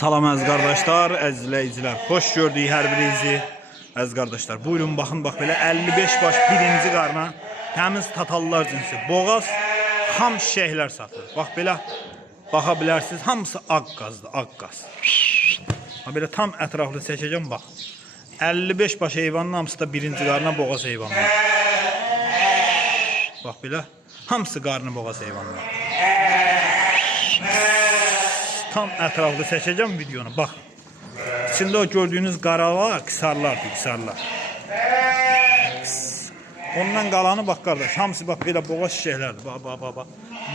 Salam əziz qardaşlar, əziz izləyicilər. Xoş gördük hər birinizi. Əziz qardaşlar, buyurun baxın, bax belə 55 baş birinci qarna təmiz tatallar cinsi boğaz ham şişəklər satılır. Bax belə baxa bilərsiniz, hamısı ağ qazdır, ağ qaz. Bax belə tam ətraflı çəkəcəm bax. 55 baş heyvanın hamısı da birinci qarna boğaz heyvanlar. Bax belə hamısı qarnı boğaz heyvanlar. Tam ətraflı çəkəcəm videonu, bax. İçində o gördüyünüz qaralar, qısarlardır, qısarlar. Ondan qalanı bax qardaş, hamısı bax belə boğaz şişəklərdir. Bax.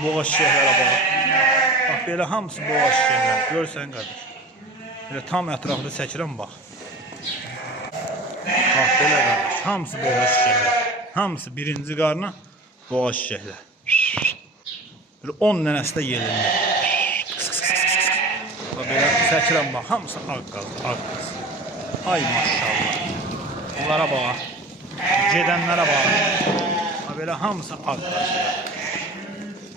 Boğaz şişəklərə bax. Bax belə hamısı boğaz şişəklər. Görürsən qardaş. Belə tam ətraflı çəkirəm bax. Bax belə qardaş, hamısı boğaz şişəklər. Hamısı birinci qarna boğaz şişəklər. Belə 10 dənəsi də yerində. Belə çəkirəm bax, hamısı ağ qaz, ağ qaz. Ay maşallah. Onlara bax, gedənlərə bax. Belə hamısı ağ qaz.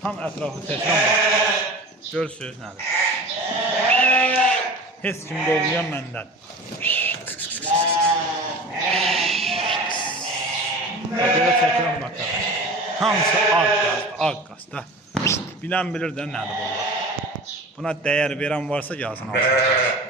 Tam ətrafı çəkirəm bax. Görürsünüz nədir? Heç kimdə olmayan məndən. Belə çəkirəm bax. Hamısı ağ qaz, ağ qaz da. Bilən bilir də nədir bunlar. Buna dəyər verən varsa yazın alsın.